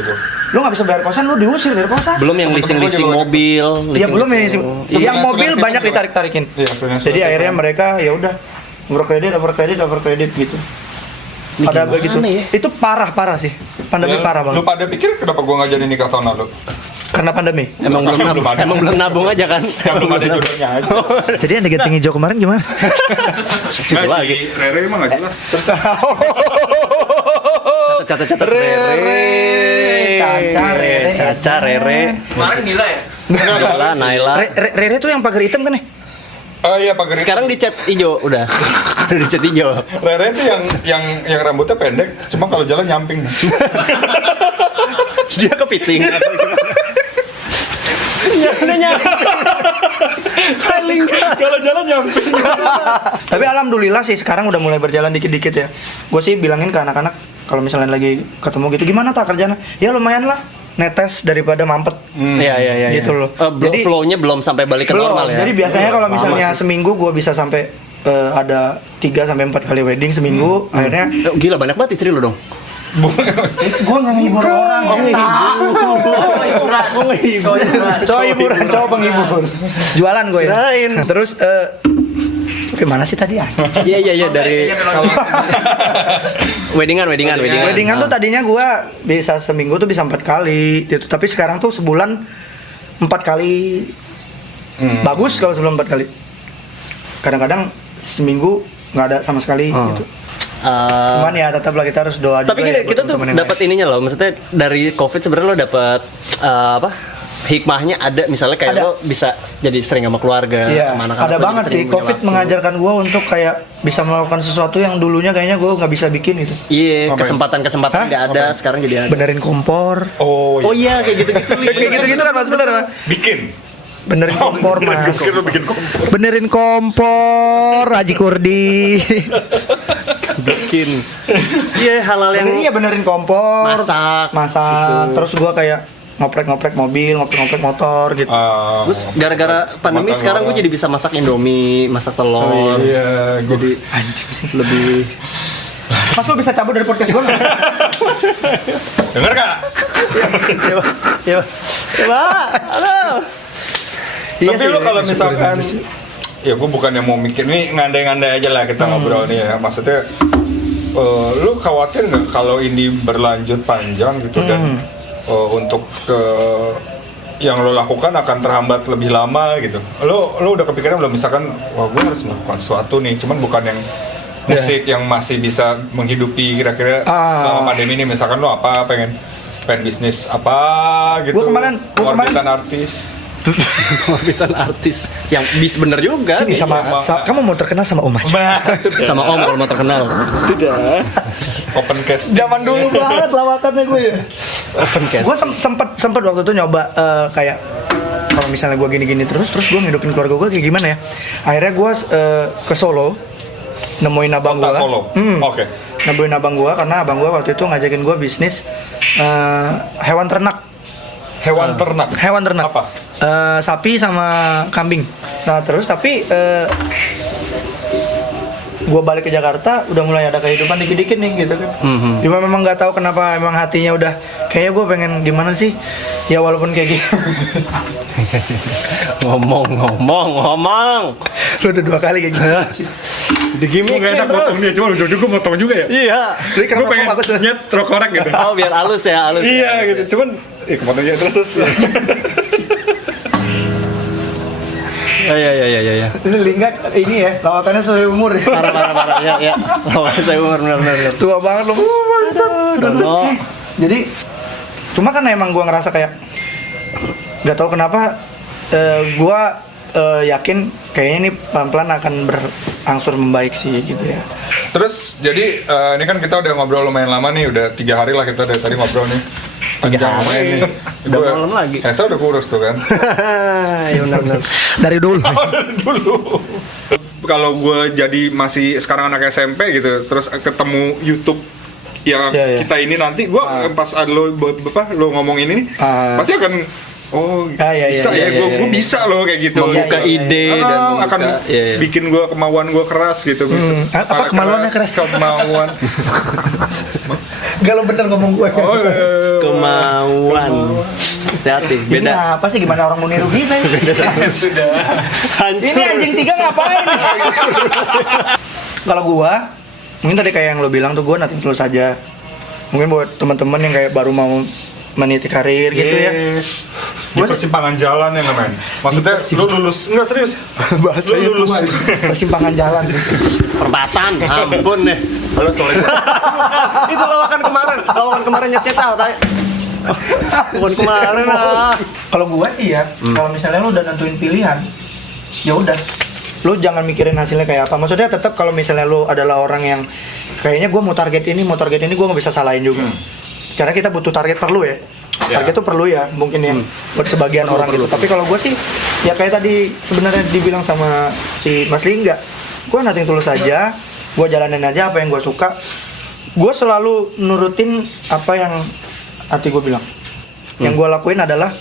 Lu nggak bisa bayar kosan, lu diusir dari kosan. Belum yang leasing mobil. Ya belum yang Iya, yang mobil asuransi banyak juga. ditarik-tarikin. Iya, asuransi Jadi juga. akhirnya mereka ya udah overkredit gitu. Ini Ada gimana begitu. ya? Itu parah sih. Pandemi parah Lu banget. pada pikir kenapa gua nggak jadi nikah tahun lalu? Karena pandemi. Emang belum nabung, Belum ada. emang belum nabung aja kan? Kan belum ada jodohnya aja. Jadi yang digeting hijau kemarin gimana? Situ Nggak lagi. sih, Rere emang nggak jelas. Catat Rere. Caca Rere. Kemarin gila ya? Naila, Naila. Rere tuh yang pagar hitam kan ya? Oh iya pagar. Sekarang dicat hijau udah. Udah dicat hijau. Rere itu yang rambutnya pendek, cuma kalau jalan nyamping. Dia kepiting atau gimana? Ya udah paling Kalau jalan nyamping. Tapi alhamdulillah sih sekarang udah mulai berjalan dikit-dikit ya. Gue sih bilangin ke anak-anak kalau misalnya lagi ketemu gitu, gimana tak kerjanya? Ya lumayan lah, netes daripada mampet. Iya. Gitu loh. Jadi flow-nya belum sampai balik ke Belum. normal ya. Jadi biasanya kalau Lama misalnya sih. seminggu gue bisa sampai ada 3 sampai 4 kali wedding seminggu. Akhirnya Gila banyak banget istri lu dong. gue nggak ngehibur orang. Cowok hiburan. Cowok hiburan, cowok penghibur. Jualan gue ya. Kirain. Terus gimana sih tadi ya? Iya dari weddingan. Weddingan tuh tadinya gue bisa seminggu tuh bisa 4 kali gitu. Tapi sekarang tuh sebulan 4 kali. Bagus kalau sebelum 4 kali. Kadang-kadang seminggu nggak ada sama sekali gitu. Cuman ya tetaplah kita harus doa Tapi juga gini, ya buat kita tuh teman-teman yang dapat ininya loh, maksudnya dari COVID sebenarnya lo dapat apa? Hikmahnya ada, misalnya kayak Ada. lo bisa jadi sering sama keluarga, Iya, sama anak-anak ada lo jadi banget sering sih. punya Covid waktu. mengajarkan gue untuk kayak bisa melakukan sesuatu yang dulunya kayaknya gue nggak bisa bikin itu. Iya, Ngapain? kesempatan Hah? nggak ada, sekarang jadi ada. Benerin kompor. Oh Oh iya, kayak gitu-gitu. Kayak gitu-gitu kan mas bener mas. bikin. Benerin kompor mas. Bikin kompor. Benerin kompor, Haji Kurdi. bikin. Iya, hal-hal yang Iya benerin kompor, masak, gitu. terus gua kayak ngoprek-ngoprek mobil, ngoprek-ngoprek motor gitu. Terus gara-gara pandemi Makan sekarang gue orang. jadi bisa masak Indomie, masak telur. Iya, gue Jadi Anjing sih. lebih Mas lu bisa cabut dari podcast gua nggak? denger gak? ya. Coba. Halo. Iya Tapi sih, lu kalau syukurin misalkan aja sih. ya gue bukan yang mau mikir ini ngandai-ngandai aja lah kita ngobrol nih ya. Maksudnya lu khawatir nggak kalau ini berlanjut panjang gitu dan untuk yang lo lakukan akan terhambat lebih lama gitu. Lo udah kepikiran belum misalkan wah gue harus melakukan sesuatu nih, cuman bukan yang musik yang masih bisa menghidupi kira-kira selama pandemi ini, misalkan lo pengen bisnis apa gitu. Gua kemarin- Ngorbitan artis. Orbitan artis yang bis bener juga. Sini bisa. kamu mau terkenal sama Om aja. Sama Om kalau mau terkenal. Tidak. Open cast. Zaman dulu banget lawakannya gue ya. Open cast. Gue sempet waktu itu nyoba kayak kalau misalnya gue gini-gini terus gue ngidupin keluarga gue kayak gimana ya. Akhirnya gue ke Solo nemuin abang gue. Kota Solo. Oke. Nemuin abang gue karena abang gue waktu itu ngajakin gue bisnis hewan ternak. Hewan ternak. Hewan ternak. Apa? Sapi sama kambing. Nah terus tapi gue balik ke Jakarta udah mulai ada kehidupan dikit-dikit nih gitu kan. Cuma memang nggak tahu kenapa emang hatinya udah kayaknya gue pengen gimana sih ya walaupun kayak gitu. ngomong. Lu udah 2 kali kayak gitu. Digimikin Gue gak enak terus. potong dia, cuma ujung-ujung gue potong juga ya. Iya. Jadi Gue kenapa pengen bagus ya? nyet korek gitu. Oh biar halus ya, halus. Iya gitu, cuman kepotongnya terus. Iya. Ini Lingga ini ya lawakannya sesuai umur ya. Parah. Ya. Lawan saya umur benar. Tua banget lu. Dono. Jadi cuma kan emang gua ngerasa kayak nggak tahu kenapa gua yakin kayaknya ini pelan-pelan akan berangsur membaik sih gitu ya. Terus jadi ini kan kita udah ngobrol lumayan lama nih, udah 3 hari lah kita dari tadi ngobrol nih. Panjang hari. lumayan nih. Udah malam lagi. Saya udah kurus tuh kan. Ya benar. Dari dulu. Dulu. Kalau gue jadi masih sekarang anak SMP gitu, terus ketemu YouTube yang Iya. kita ini nanti, gue pas ada lo ngomong ini nih, pasti akan Iya, bisa iya, ya, gue iya. bisa loh kayak gitu. Membuka Iya. ide dan membuka, akan iya. bikin gue kemauan gue keras gitu. Bisa. Apa kemaluannya keras? Kemauan. Gak lo bener ngomong gue. Oh, Kemauan. Hati-hati. Ini Beda. apa sih gimana orang mau niru kita ini? Hancur. Ini anjing 3 ngapain? Kalau gua, mungkin tadi kayak yang lo bilang tuh gua nanti terus saja. Mungkin buat teman-teman yang kayak baru mau meniti karir gitu ya. Di persimpangan jalan ya men. Maksudnya lu lulus enggak serius? Bahasanya Lu lulus. persimpangan jalan. Perempatan. Ampun deh. Halo sorry. Itu lawakan kemarin nyet-nyetal tay. Bukan kemarin ah. Kalau gua sih ya, kalau misalnya lu udah nentuin pilihan, ya udah. Lu jangan mikirin hasilnya kayak apa. Maksudnya tetap kalau misalnya lu adalah orang yang kayaknya gua mau target ini gua nggak bisa salahin juga. Karena kita butuh target perlu ya. Target itu perlu ya mungkin ya buat sebagian orang gitu. Tapi kalau gue sih ya kayak tadi sebenarnya dibilang sama si Mas Lingga, gue nothing tulus aja, gue jalanin aja apa yang gue suka. Gue selalu nurutin apa yang hati gue bilang. Yang gue lakuin adalah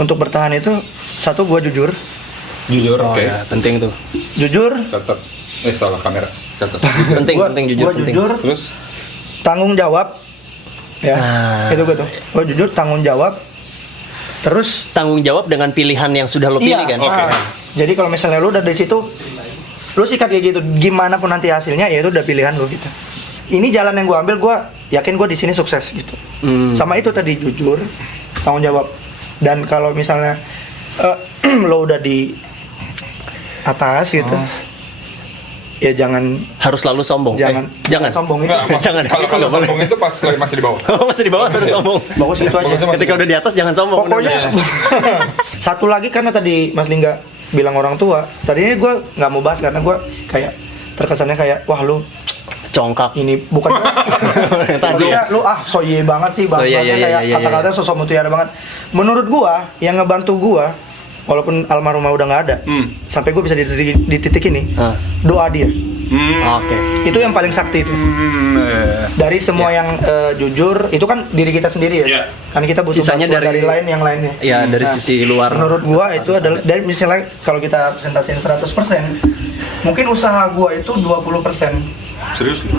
untuk bertahan itu satu gue jujur, Oke. Ya, penting tuh. jujur, Catat. Salah kamera. Catat. Penting jujur gue penting. jujur, Terus tanggung jawab, ya itu gue tuh, gue jujur tanggung jawab, terus Tanggung jawab dengan pilihan yang sudah lo pilih kan. Oke. Jadi kalau misalnya lu udah dari situ, lu sikat kayak gitu, gimana pun nanti hasilnya, ya itu udah pilihan lu gitu. Ini jalan yang gue ambil, gue yakin gue di sini sukses gitu. Sama itu tadi jujur, tanggung jawab. Dan kalau misalnya lo udah di atas gitu, ya jangan Harus selalu sombong. Jangan. sombong itu. enggak, Jangan. kalau Itu nggak boleh. sombong itu pas lagi masih di bawah. Oh, masih di bawah terus sombong. Bagus gitu aja. Bagusnya masih Ketika udah di atas jangan sombong. Pokoknya bener-bener. satu lagi karena tadi Mas Lingga bilang orang tua, tadinya gue nggak mau bahas karena gue kayak terkesannya kayak wah lu Congkak. ini bukan Tadi maksudnya lu so iye banget sih So, iya, bahasanya iya, kayak iya, iya. kata-kata sosok mutiara banget. Menurut gua yang ngebantu gua walaupun almarhumah udah nggak ada, sampai gue bisa di titik ini, Ah. doa dia. Oke. Itu yang paling sakti itu. Dari semua yang jujur, itu kan diri kita sendiri ya. Iya. Kan kita butuh Sisanya bantuan dari- dari lain yang lainnya. Ya dari Nah, sisi luar. Menurut gua itu adalah dari misalnya kalau kita presentasiin 100%, mungkin usaha gua itu 20%. Serius lu?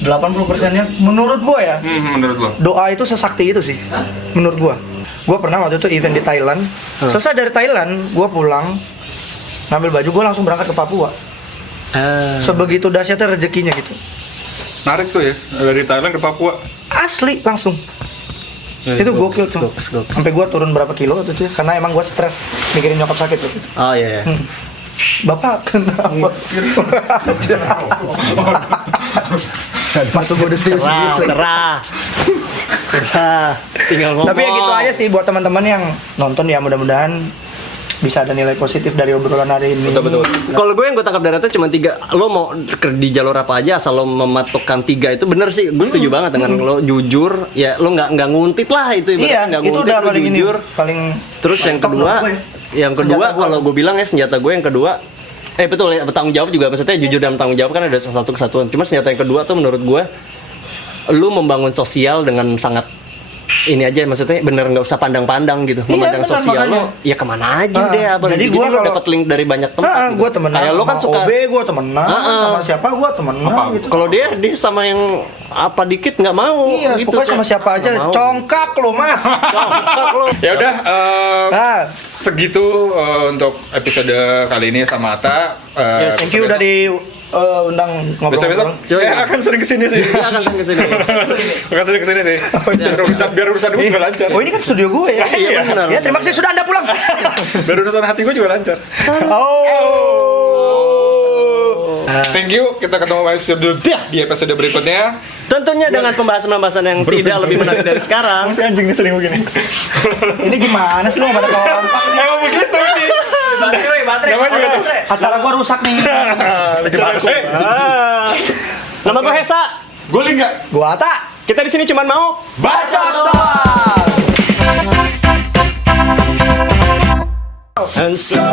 80%-nya menurut gua ya. Menurut lo? Doa itu sesakti itu sih. Menurut gua. Gua pernah waktu itu event di Thailand. Selesai dari Thailand, gua pulang ngambil baju, gua langsung berangkat ke Papua. Sebegitu dahsyatnya rezekinya gitu. Narik tuh ya, dari Thailand ke Papua. Asli langsung. Itu gokil tuh. Goks. Sampai gua turun berapa kilo waktu itu ya, karena emang gua stres mikirin nyokap sakit waktu itu. Oh iya. Bapak kenapa? Masuk gua udah serius Cerah, lagi. cerah. Tinggal ngomong. Tapi ya gitu aja sih buat teman-teman yang nonton ya, mudah-mudahan bisa ada nilai positif dari obrolan hari ini. Betul. Kalau gue yang gue tangkap dari itu cuma 3. Lo mau di jalur apa aja asal lo mematokkan 3 itu bener sih. Gue setuju banget dengan lo jujur. Ya lo nggak nguntit lah itu. Iya, nggak itu nguntit, udah lo paling ini, jujur. paling Terus yang top kedua, menurut gue. yang kedua Senjata gue. kalau gue bilang ya senjata gue yang kedua. Betul ya, bertanggung jawab juga, maksudnya jujur dan bertanggung jawab kan ada satu kesatuan. Cuma senjata yang kedua tuh menurut gue, lu membangun sosial dengan sangat ini aja, maksudnya bener nggak usah pandang-pandang gitu. Iya, Memandang benar, sosial makanya. lo, ya kemana aja deh. Jadi Jadi gua lo kalau- dapat link dari banyak tempat. gitu. gue temenan Kayak lo kan sama suka. OB, gue temenan sama siapa, gue temenan Apa? gitu. Kalau dia sama yang apa dikit nggak mau. Iya, gitu, pokoknya sama Teh. siapa aja, Nggak mau. congkak lo mas. Congkak lo. Ya udah, Nah. segitu untuk episode kali ini sama Ata. Yes, Thank you udah diundang Besok-besok ngobrol-ngobrol. akan sering kesini sih. Dia akan kesini. Akan sering kesini sih. Biar urusan gue juga lancar. Oh ini kan studio gue ya. Iya, benar. Ya terima kasih sudah Anda pulang. Biar urusan hati gue juga lancar. Oh. Thank you. Kita ketemu di episode berikutnya. Tentunya dengan pembahasan-pembahasan yang tidak lebih menarik dari sekarang. Masih anjing nih sering begini. Ini gimana sih lo nggak pada kompak nih? Emang begitu sih. Baterai. Namanya juga tuh. Acara gua rusak nih. Nama gue Hesa. Gue enggak. Gua Ata. Kita di sini cuma mau Baca. doang. And so